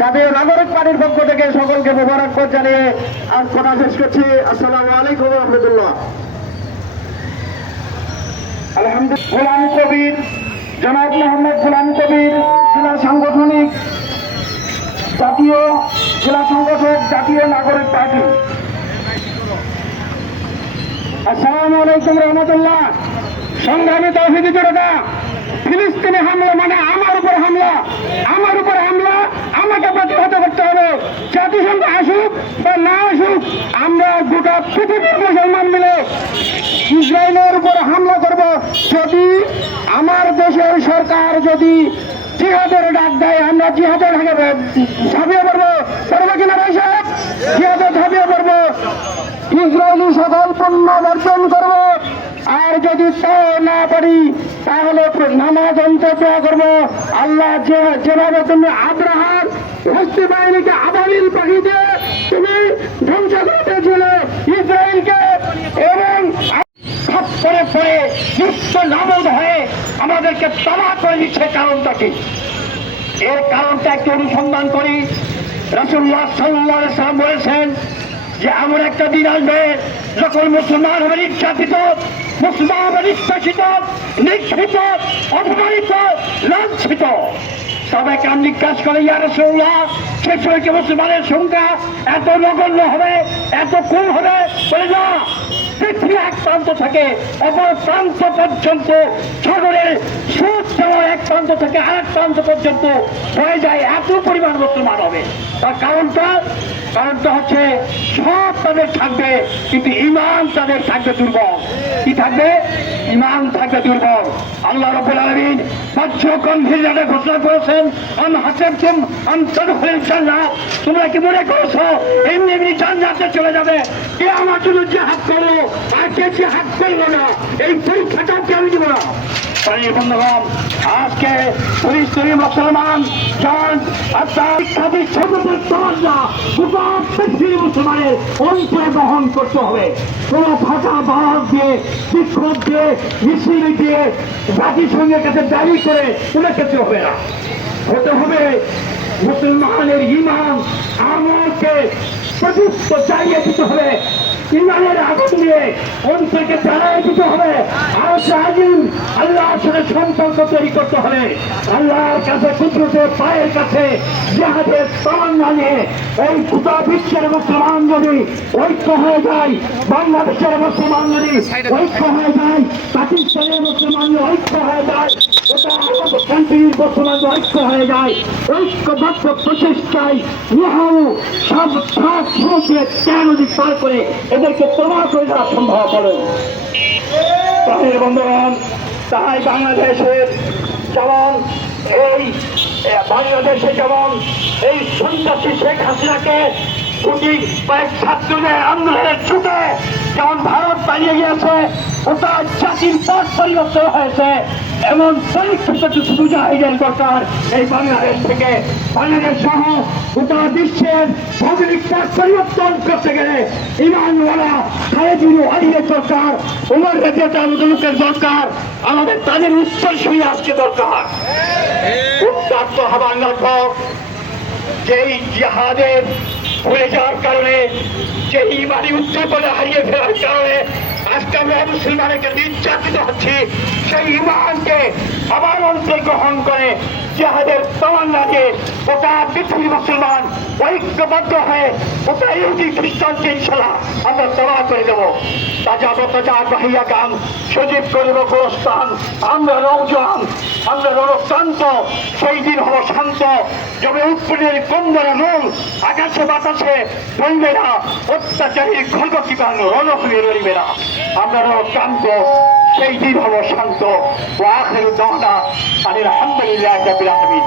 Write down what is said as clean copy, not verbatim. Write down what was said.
জাতীয় নাগরিক পার্টির পক্ষ থেকে সকলকে মোবারকবাদ জানিয়ে আজ কথা শেষ করছি। আসসালামু আলাইকুম ওয়া রাহমাতুল্লাহ। আলহামদুলিল্লাহ। গোলাম কবির, জনাব মোহাম্মদ গোলাম কবির, জেলা সাংগঠনিক জাতীয় জেলা সংগঠক জাতীয় নাগরিক পার্টি। আসসালামু আলাইকুম রহমতুল্লাহ। সংগ্রামী তৌহিদি জনতা, ফিলিস্তিনি হামলা মানে আমার উপর হামলা, আমার উপর হামলা আমাকে প্রতিহত করতে হবে। জাতিসংঘ আসুক বা না আসুক, আমরা গোটা পৃথিবীর মুসলমান মিলে ইসরায়েলের উপর হামলা করব। যদি আমার দেশের সরকার যদি জিহাদের ডাক দেয়, আমরা জিহাদের ঝাঁপিয়ে পড়বো। পড়বো কিনা ভাই সাহেব? জিহাদের ঝাঁপিয়ে পড়বো, ইসরায়েলি সকল পণ্য বর্জন করব। আর যদি তাও না পারি তাহলে নামাজ অন্তর্দোয়া করবো। আল্লাহ যেভাবে তুমি আব্রাহার হস্তি বাহিনীকে আবাবিল পাখি দিয়ে তুমি ধ্বংস করতেছিলে ইসরায়েলকে, এবং পরে পরে বিশ্ব নামদ হয়ে আমাদেরকে তাবাহ করে দিচ্ছে। কারণটা কি? এর কারণটা একটু অনুসন্ধান করি। রাসূলুল্লাহ সাল্লাল্লাহু আলাইহি ওয়াসাল্লাম বলেছেন যে এমন একটা দিন আসবে যখন মুসলমান হবে নির্যাতিত, মুসলমান হবে নিষ্কাশিত, নিগৃহীত, অপমানিত, লাঞ্ছিত। সবাইকে আমি জিজ্ঞাসা করে, ইয়া রাসূলুল্লাহ, সেই সময় কি মুসলমানের সংখ্যা এত নগণ্য হবে, এত কম হবে? বলে না, পৃথিবী এক প্রান্ত থেকে অপর প্রান্ত পর্যন্ত, সাগরের সুদ দেওয়ার এক প্রান্ত থেকে আরেক প্রান্ত পর্যন্ত হয়ে যায়, এত পরিমাণ মুসলমান হবে। তার কারণটা হচ্ছে সব তাদের থাকবে, কিন্তু ইমান তাদের থাকবে দুর্বল। কি থাকবে? ইমান থাকবে দুর্বল। আল্লাহ রাব্বুল আলামিন গম্ভীরভাবে ঘোষণা করেছেন, আম হাসিবতুম আন তাদখুলুল জান্নাহ, তোমরা কি মনে করছো এমনি এমনি জান্নাতে চলে যাবে? কে আমার জন্য জিহাদ করলো আর কে জিহাদ করলো না, এই পরীক্ষাটাও কি আমি দিব না? বন্ধুগণ, আজকে ফিলিস্তিনি মুসলমান মুসলমানের অন্তরে বহন করতে হবে। কোন ফাঁকা বাহক দিয়ে, বিক্ষোভ দিয়ে, মিছিল দিয়ে, জাতিসংঘের কাছে দাবি করে কোনো কিছু হবে না। হতে হবে মুসলমানের ইমান আমলকে প্রযুক্ত চালিয়ে দিতে হবে। ইমানের আগুন দিয়ে অন্তরকে জ্বালিয়ে দিতে হবে। আর আজিম আল্লাহর সাথে সম্পর্ক তৈরি করতে হবে। আল্লাহর কাছে কুদরতের পায়ের কাছে জিহাদের তামান্না নিয়ে এই গোটা বিশ্বের মুসলমান যদি ঐক্য হয়ে যায়, বাংলাদেশের মুসলমান যদি ঐক্য হয়ে যায়, পাকিস্তানের মুসলমান ঐক্য হয়ে যায়, কান্ট্রির মুসলমান ঐক্য হয়ে যায়, ঐক্যবদ্ধ প্রচেষ্টায় ইহাও সব সমুদ্রে 13 নদী পার করে এদেরকে প্রমাণ করে দেওয়া সম্ভব হলো। বন্ধুগণ, তাই বাংলাদেশের যেমন এই সন্ত্রাসী শেখ হাসিনাকে কয়েক ছাত্রদের আন্দোলনের ছুটে যেমন ভারত পালিয়ে গিয়েছে, ওটা জাতির পথ পরিবর্তন হয়েছে। এমন পরীক্ষিত কিছু মুজাহিদের দরকার এই বাংলাদেশ থেকে। বাংলাদেশ সহ গোটা বিশ্বের ভৌগোলিক পথ পরিবর্তন করতে গেলে ইমানওয়ালা খালেদুল আলীর দরকার, ওমর রাদিয়াল্লাহু লোকের দরকার। আমাদের তাদের উত্তরসূরি আজকে দরকার। উত্তপ্ত হবার লক্ষ্য যেই জিহাদের ভুলে যাওয়ার কারণে, যে ইমানি উদ্দীপনা হারিয়ে ফেলার কারণে আজকে আমরা মুসলমানকে নির্যাতিত হচ্ছি, সেই ইমানকে আবার অন্তর গ্রহণ করে জিহাদের তামান্না দিয়ে গোটা পৃথিবীর মুসলমান ঐক্যবদ্ধ হয়ে গোটা ইহুদি খ্রিস্টানকে ইনশাআল্লাহ আমরা তাবাহ করে দেবো। তাজা বতাজা বাহিয়া গান সজীব করিব গোরস্থান, আমরা রওজান, আমরা রণক্রান্ত। সেই দিন হলো শান্ত, যবে উৎপীড়নের কন্দরা নল আকাশে বাতাসে বলবে না, অত্যাচারী খর্গকিবান রণ হয়ে রইবে না। আমরা রণক্রান্ত, সেই দিন হলো শান্ত। ওয়া আখিরু দাওয়ানা আলহামদুলিল্লাহি রাব্বিল আলামিন।